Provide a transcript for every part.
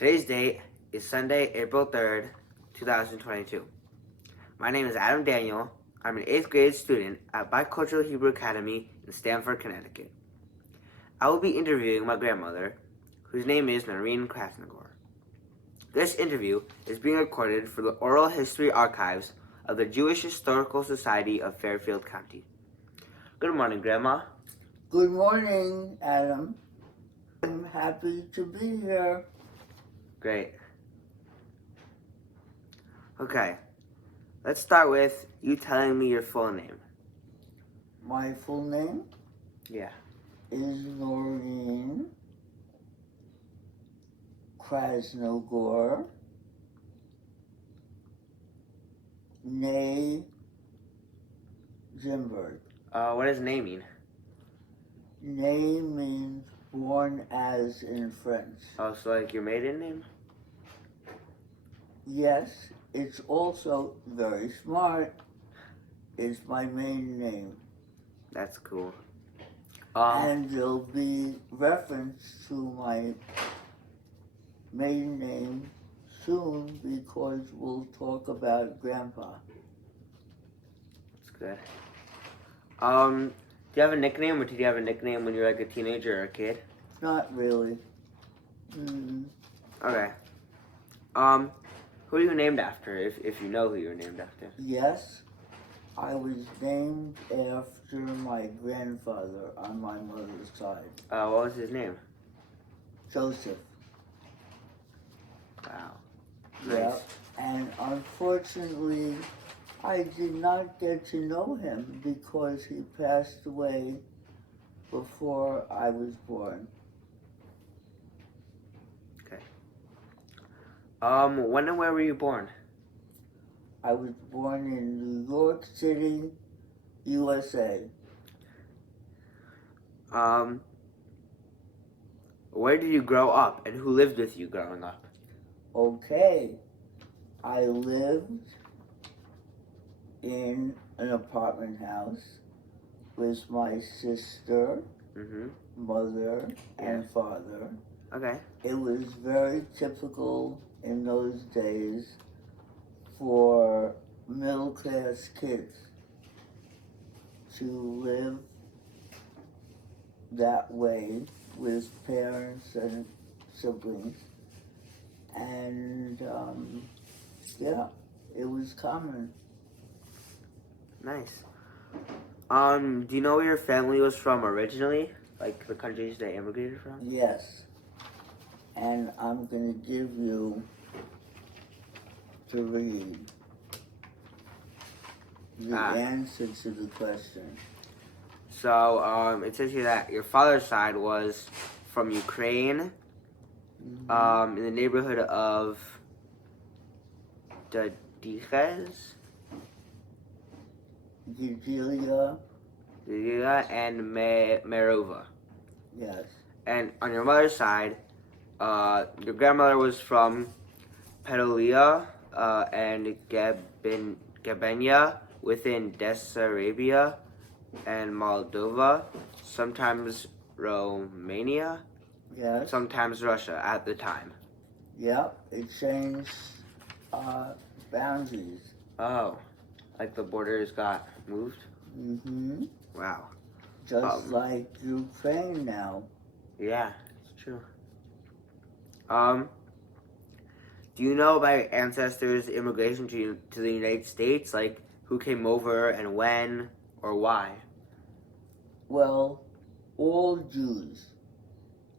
Today's date is Sunday, April 3rd, 2022. My name is Adam Daniel. I'm an 8th grade student at Bicultural Hebrew Academy in Stamford, Connecticut. I will be interviewing my grandmother, whose name is Norine Krasnoger. This interview is being recorded for the Oral History Archives of the Jewish Historical Society of Fairfield County. Good morning, Grandma. Good morning, Adam. I'm happy to be here. Great. Okay, let's start with you telling me your full name. My full name Yeah. is Norine Krasnoger, née Zimberg. What does name mean? Née means born as in French. Oh, so like your maiden name? Yes, it's also very smart. It's my maiden name. That's cool. And there'll be reference to my maiden name soon because we'll talk about Grandpa. That's good. Do you have a nickname, or did you have a nickname when you were like a teenager or a kid? Not really. Okay. Who are you named after, if you know who you were named after? Yes, I was named after my grandfather on my mother's side. What was his name? Joseph. Wow. Yeah. Nice. And unfortunately, I did not get to know him because he passed away before I was born. Okay. When and where were you born? I was born in New York City, USA. Where did you grow up, and who lived with you growing up? Okay, I lived in an apartment house with my sister, mother, and father. Okay. It was very typical in those days for middle-class kids to live that way with parents and siblings. And yeah, it was common. Nice. Do you know where your family was from originally? Like the countries they immigrated from? Yes. And I'm going to give you to read the answer to the question. So, it says here that your father's side was from Ukraine, in the neighborhood of Didiches, Gidelia. and Merova. Yes. And on your mother's side, your grandmother was from Pedolia and Gabenia within Bessarabia and Moldova, sometimes Romania, Yes. sometimes Russia at the time. Yep, it changed boundaries. Oh, like the borders got moved? Mm-hmm. Wow. Just like Ukraine now. Yeah, it's true. Do you know about your ancestors' immigration to the United States? Like, who came over and when or why? Well, all Jews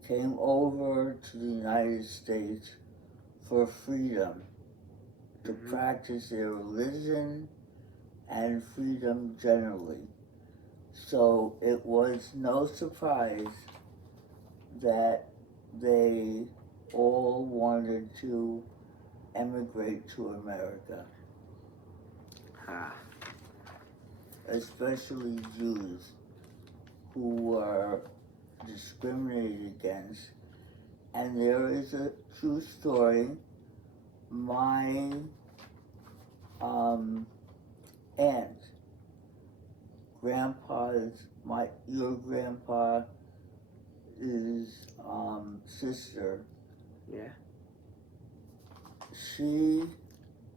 came over to the United States for freedom, to practice their religion and freedom generally. So it was no surprise that they all wanted to emigrate to America. Especially Jews who were discriminated against. And there is a true story. My aunt, your grandpa's sister, Yeah. she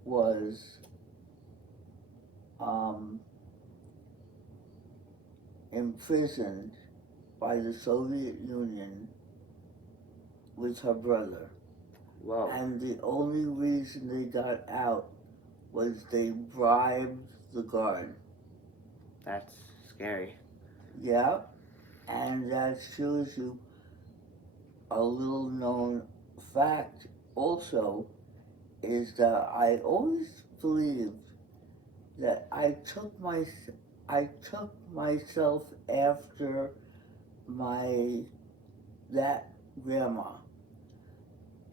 was imprisoned by the Soviet Union with her brother. Whoa. And the only reason they got out was they bribed the guard. That's scary. Yeah, and that shows you a little known fact also is that I always believed that I took myself after that grandma,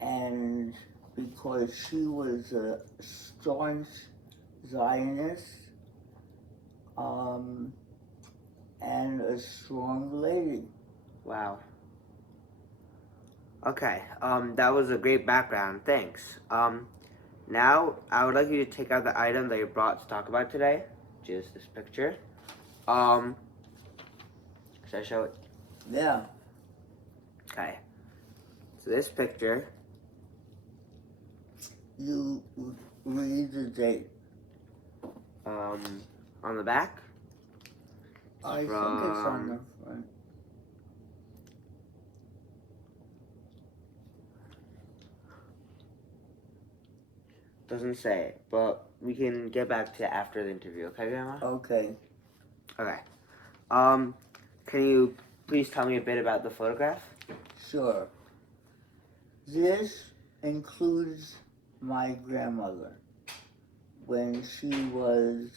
and because she was a staunch Zionist and a strong lady. Wow. Okay, that was a great background. Thanks. Now I would like you to take out the item that you brought to talk about today, which is this picture. Should I show it? Yeah. Okay. So this picture. You read the date. On the back. I think it's on the front. Doesn't say, but we can get back to it after the interview. Okay, Grandma? Okay. Okay. Can you please tell me a bit about the photograph? Sure. This includes my grandmother when she was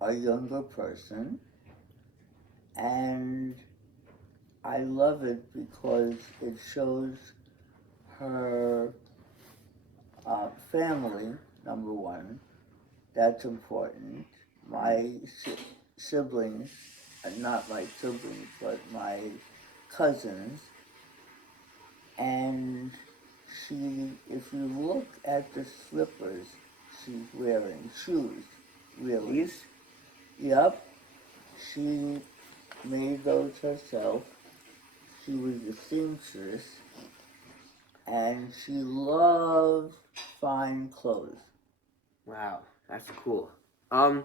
a younger person, and I love it because it shows her family, number one. That's important. My siblings, not my siblings, but my cousins. And she, if you look at the slippers she's wearing, shoes, really. These? Yep. She made those herself. She was a seamstress. And she loved fine clothes. Wow, that's cool. I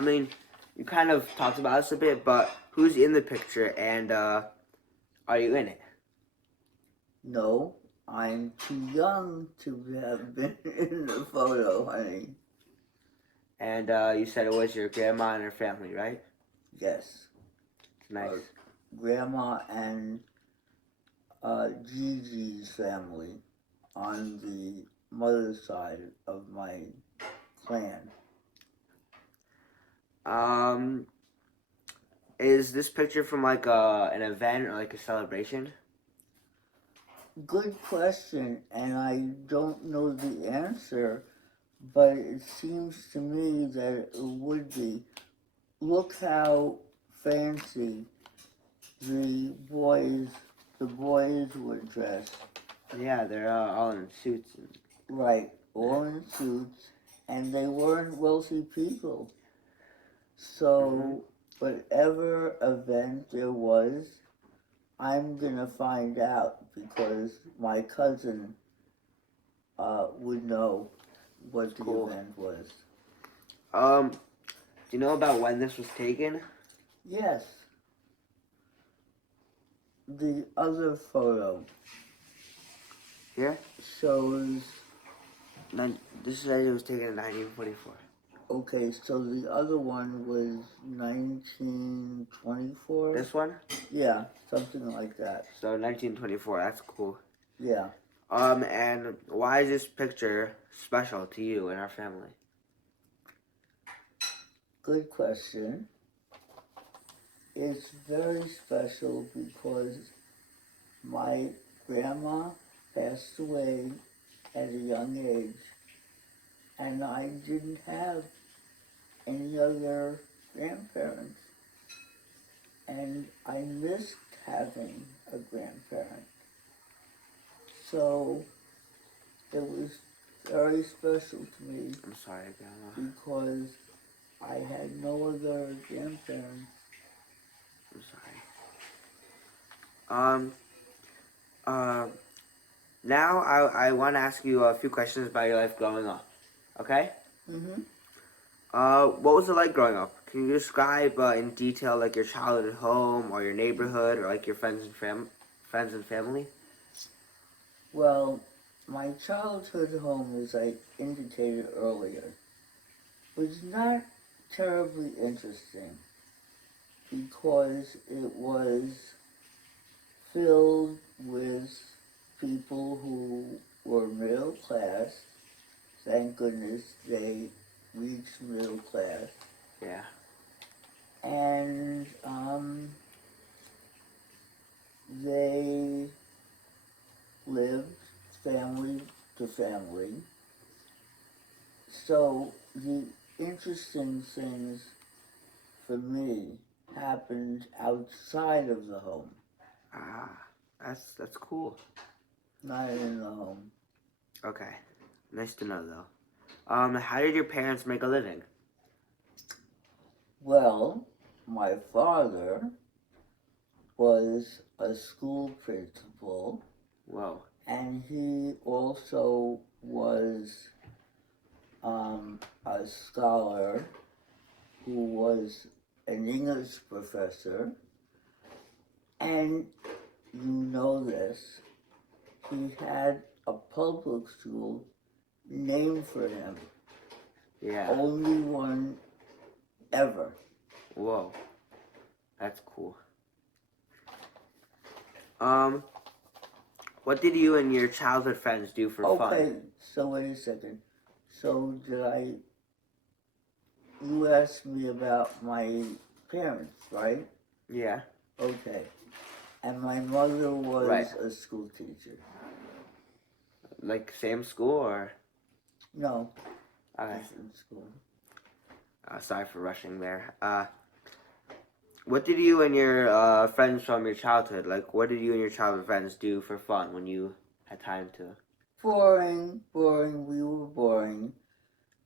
mean, you kind of talked about this a bit, but who's in the picture, and are you in it? No, I'm too young to have been in the photo, honey. And you said it was your grandma and her family, right? Yes. It's nice. Grandma and Gigi's family on the mother's side of my clan. Is this picture from like an event or like a celebration? Good question, and I don't know the answer, but it seems to me that it would be. Look how fancy the boys were dressed. Yeah, they're all in suits. Right, all in suits, and they weren't wealthy people. So, whatever event there was, I'm gonna find out because my cousin would know what the event was. Do you know about when this was taken? Yes. The other photo Here? shows. This says it was taken in 1944. Okay, so the other one was 1924? This one? Yeah, something like that. So 1924, that's cool. Yeah. And why is this picture special to you and our family? Good question. It's very special because my grandma passed away at a young age, and I didn't have any other grandparents. And I missed having a grandparent. So it was very special to me. I'm sorry, Grandma. Because I had no other grandparents. I'm sorry. Now I want to ask you a few questions about your life growing up. Okay? Mm-hmm. What was it like growing up? Can you describe in detail like your childhood home or your neighborhood or like your friends and family? Well, my childhood home, as I indicated earlier, was not terribly interesting because it was filled with people who were middle class. Thank goodness they reached middle class. Yeah. And they lived family to family. So the interesting things for me happened outside of the home, Ah, that's cool. not in the home. Okay. Nice to know though. How did your parents make a living? Well, my father was a school principal, Whoa. and he also was a scholar who was an English professor. And you know this, he had a public school named for him. Yeah. Only one ever. Whoa. That's cool. Um, what did you and your childhood friends do for fun? Okay, so wait a second. So you asked me about my parents, right? Yeah. Okay. And my mother was Right. a school teacher. Like same school or? No, Okay. different school. Sorry for rushing there. What did you and your friends from your childhood, like what did you and your childhood friends do for fun when you had time to? Boring, boring, we were boring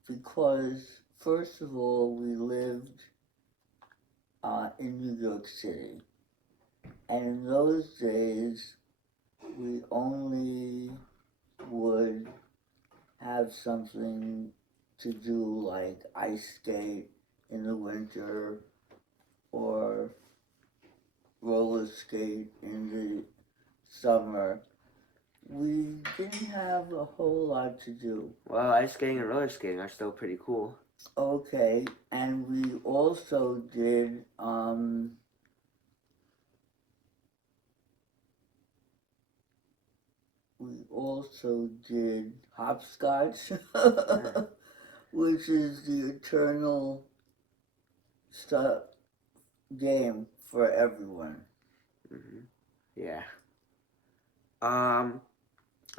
because, first of all, we lived in New York City. And in those days, we only would have something to do like ice skate in the winter or roller skate in the summer. We didn't have a whole lot to do. Well, ice skating and roller skating are still pretty cool. Okay, and we also did hopscotch, Yeah. which is the eternal stuff game for everyone. Hmm. Yeah.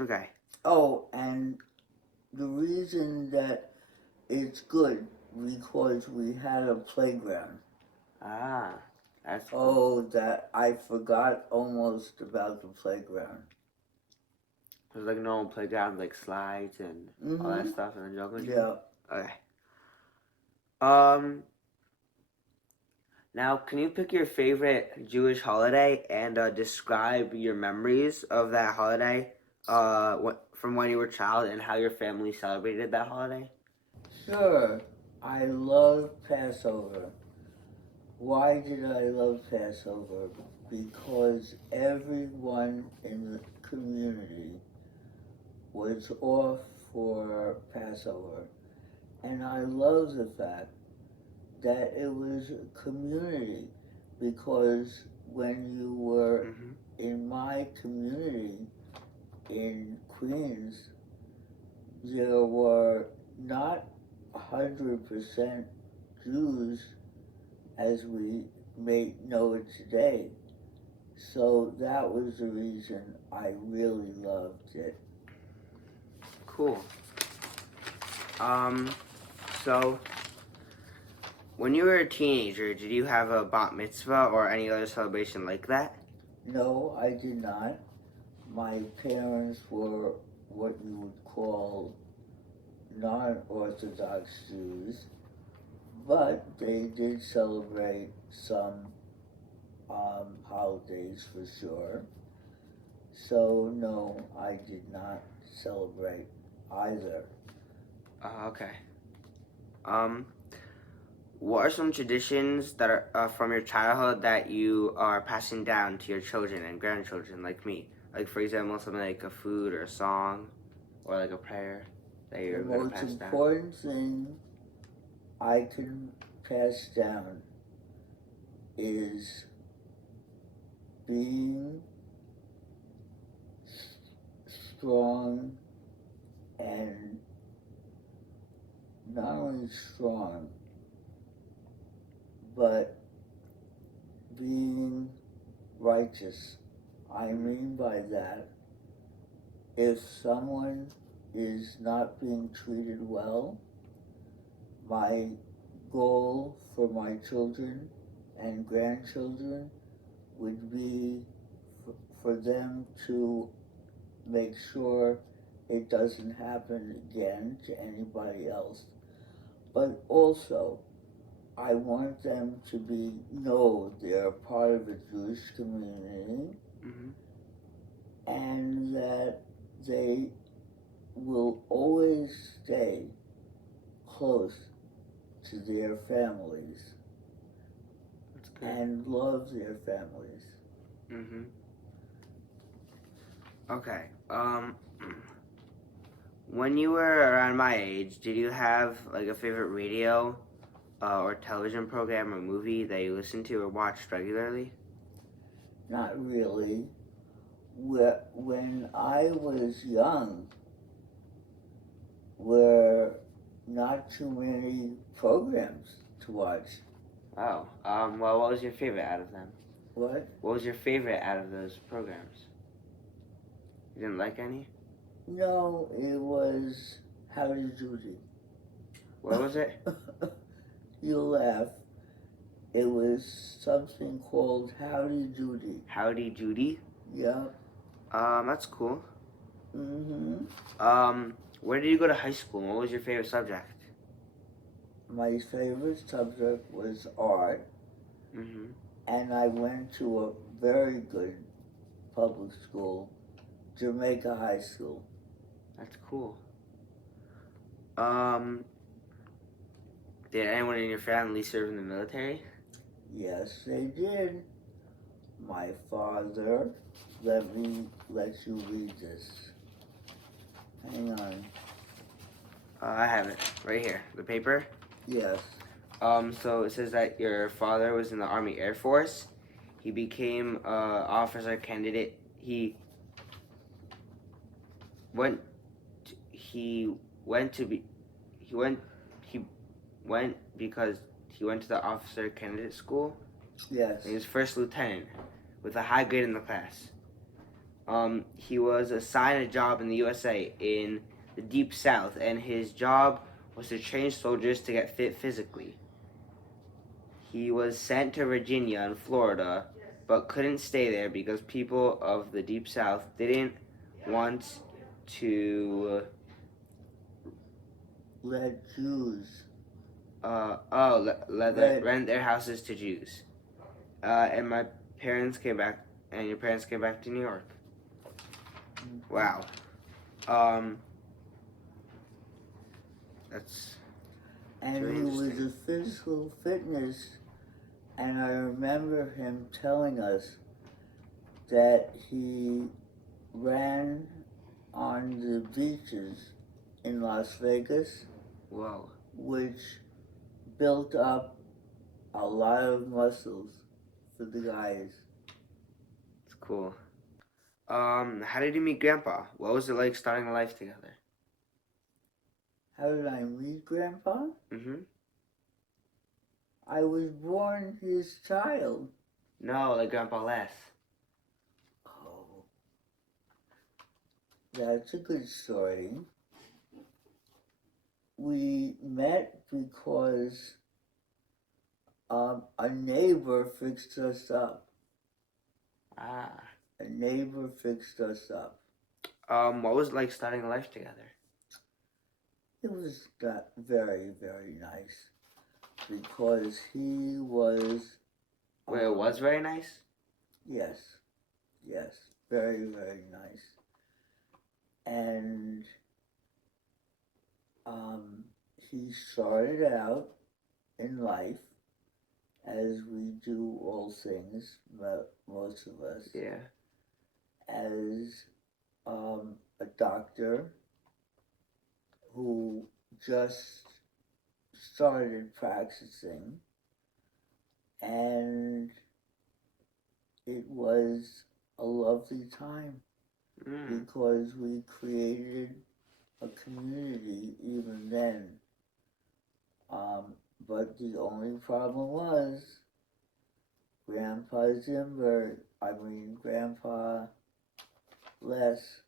Okay. Oh, and the reason that it's good because we had a playground. Ah, that's cool. Oh, that I forgot almost about the playground. There's like normal playground, like slides and all that Mm-hmm. stuff in the jungle gym. Yeah. Okay. Um, Now, can you pick your favorite Jewish holiday and describe your memories of that holiday from when you were a child and how your family celebrated that holiday? Sure. I love Passover. Why did I love Passover? Because everyone in the community was off for Passover. And I love the fact that it was a community because when you were Mm-hmm. in my community in Queens, there were not 100% Jews as we may know it today. So that was the reason I really loved it. Cool. Um, so when you were a teenager, did you have a bat mitzvah or any other celebration like that? No, I did not. My parents were what you would call non-Orthodox Jews, but they did celebrate some holidays for sure. So no, I did not celebrate either. Okay. Um, what are some traditions that are from your childhood that you are passing down to your children and grandchildren, like me? Like, for example, something like a food or a song or like a prayer that The you're going to most pass down? important thing I can pass down is being strong, and not only strong, but being righteous. I mean by that, if someone is not being treated well, my goal for my children and grandchildren would be for them to make sure it doesn't happen again to anybody else. But also, I want them to know they're part of a Jewish community, Mm-hmm. and that they will always stay close to their families That's good. and love their families. Mm-hmm. Okay. When you were around my age, did you have like a favorite radio or television program or movie that you listened to or watched regularly? Not really. When I was young, were not too many programs to watch. Oh. Well, what was your favorite out of them? What? What was your favorite out of those programs? You didn't like any? No, it was Howdy Doody. What was it? You'll laugh. It was something called Howdy Doody. Howdy Doody. Yeah. That's cool. Mm-hmm. Where did you go to high school? What was your favorite subject? My favorite subject was art, Mm-hmm. and I went to a very good public school, Jamaica High School. That's cool. Um, did anyone in your family serve in the military? Yes, they did. My father, let me let you read this. Hang on. I have it right here. The paper. Yes. So it says that your father was in the Army Air Force. He became officer candidate. Went. He went to be. He went. He went because he went to the officer candidate school. Yes. And he was first lieutenant with a high grade in the class. He was assigned a job in the USA in the Deep South, and his job was to train soldiers to get fit physically. He was sent to Virginia and Florida, but couldn't stay there because people of the Deep South didn't want to Let Jews. rent their houses to Jews. And my parents came back, and your parents came back to New York. Wow. Um, that's And very he was interesting. a physical fitness, and I remember him telling us that he ran on the beaches in Las Vegas, Whoa. which built up a lot of muscles for the guys. It's cool. How did you meet Grandpa? What was it like starting a life together? How did I meet Grandpa? Mm-hmm. I was born his child. No, like Grandpa Les. Oh, that's a good story. We met because a neighbor fixed us up. Ah. A neighbor fixed us up. What was it like starting a life together? It was very, very nice because he was. Wait, it was very nice? Yes, yes, very, very nice. And he started out in life, as we do all things, but most of us, Yeah. as a doctor who just started practicing, and it was a lovely time because we created a community even then. But the only problem was Grandpa Les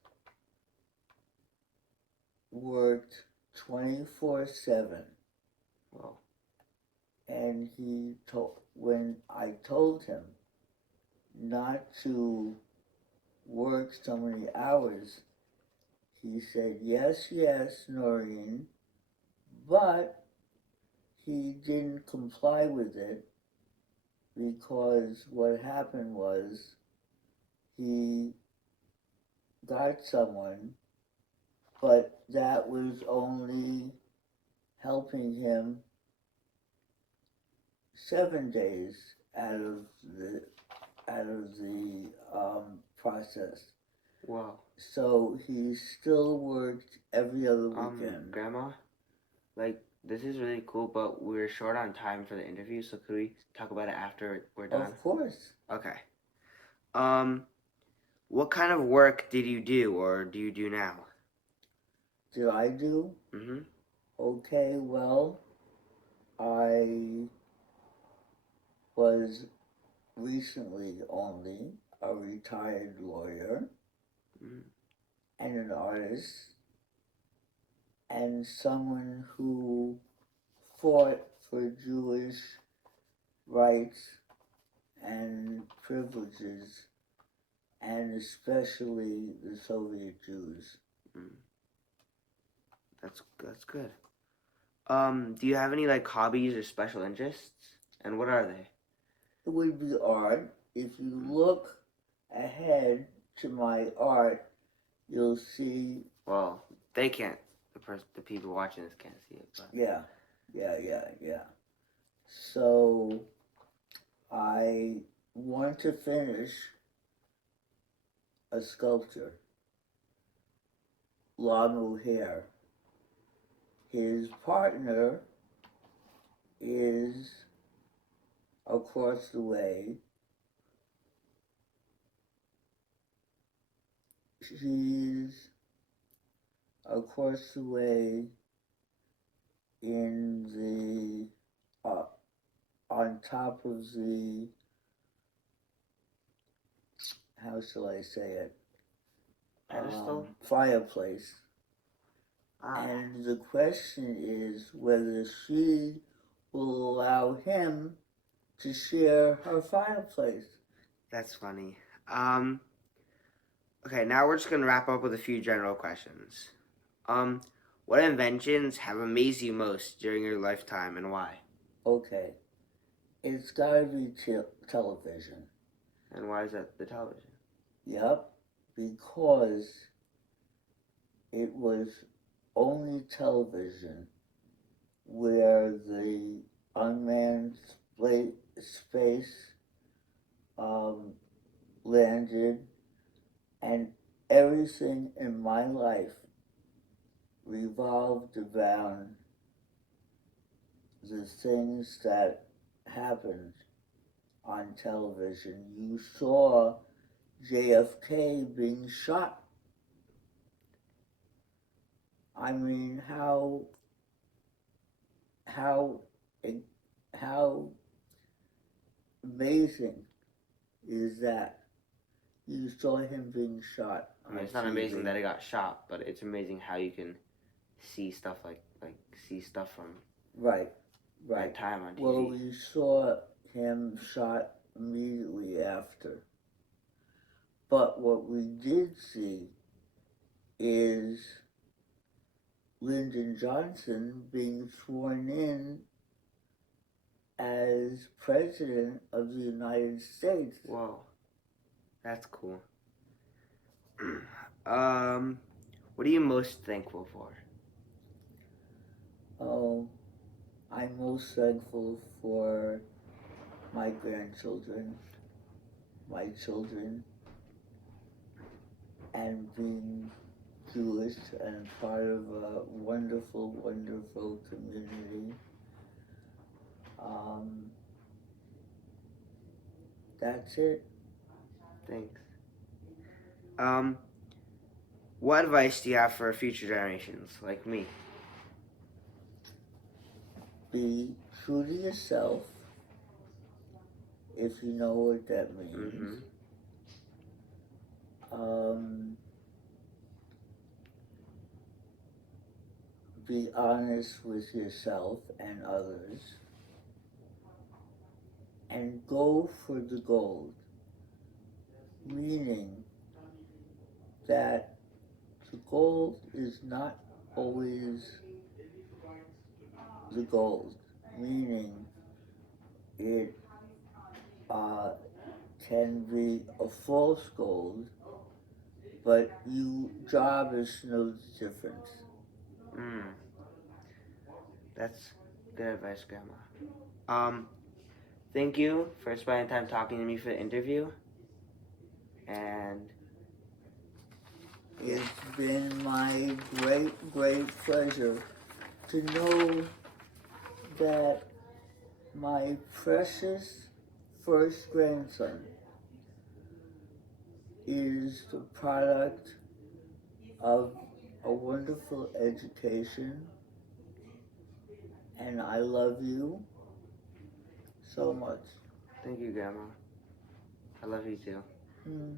worked 24/7. Wow. And when I told him not to work so many hours, he said, yes, yes, Norine, but he didn't comply with it because what happened was he got someone, but that was only helping him 7 days out of the process. Wow. So he still worked every other weekend. Grandma, like, this is really cool, but we're short on time for the interview, so could we talk about it after we're done? Of course. Okay. What kind of work did you do, or do you do now? Did I do? Mm-hmm. Okay, well, I was recently only a retired lawyer and an artist and someone who fought for Jewish rights and privileges, and especially the Soviet Jews. That's good. Do you have any like hobbies or special interests? And what are they? It would be art. If you look ahead to my art, you'll see. Well, they can't. The people watching this can't see it. But. Yeah. So I want to finish a sculpture, Lamu Hair. His partner is across the way. She's across the way in the on top of the, how shall I say it? Pedestal? Fireplace. And the question is whether she will allow him to share her fireplace. That's funny. Okay, now we're just gonna wrap up with a few general questions. What inventions have amazed you most during your lifetime, and why? Okay, it's gotta be television. And why is that the television? Yep, because it was only television where the unmanned space landed, and everything in my life revolved around the things that happened on television. You saw JFK being shot. I mean, how amazing is that? You saw him being shot. I mean, it's not amazing that he got shot, but it's amazing how you can see stuff see stuff from that time on TV. Well, we saw him shot immediately after. But what we did see is Lyndon Johnson being sworn in as President of the United States. Whoa, that's cool. What are you most thankful for? Oh, I'm most thankful for my grandchildren, my children, and being Jewish and part of a wonderful, wonderful community. Um, that's it. Thanks. Um, what advice do you have for future generations like me? Be true to yourself, if you know what that means. Mm-hmm. Um, be honest with yourself and others, and go for the gold, meaning that the gold is not always the gold, meaning it uh, can be a false gold, but your job is to know the difference. Mm, that's good advice, Grandma. Um, thank you for spending time talking to me for the interview. And It's been my great, great pleasure to know that my precious first grandson is the product of a wonderful education, and I love you so much. thank you, Grandma. I love you too. Mm.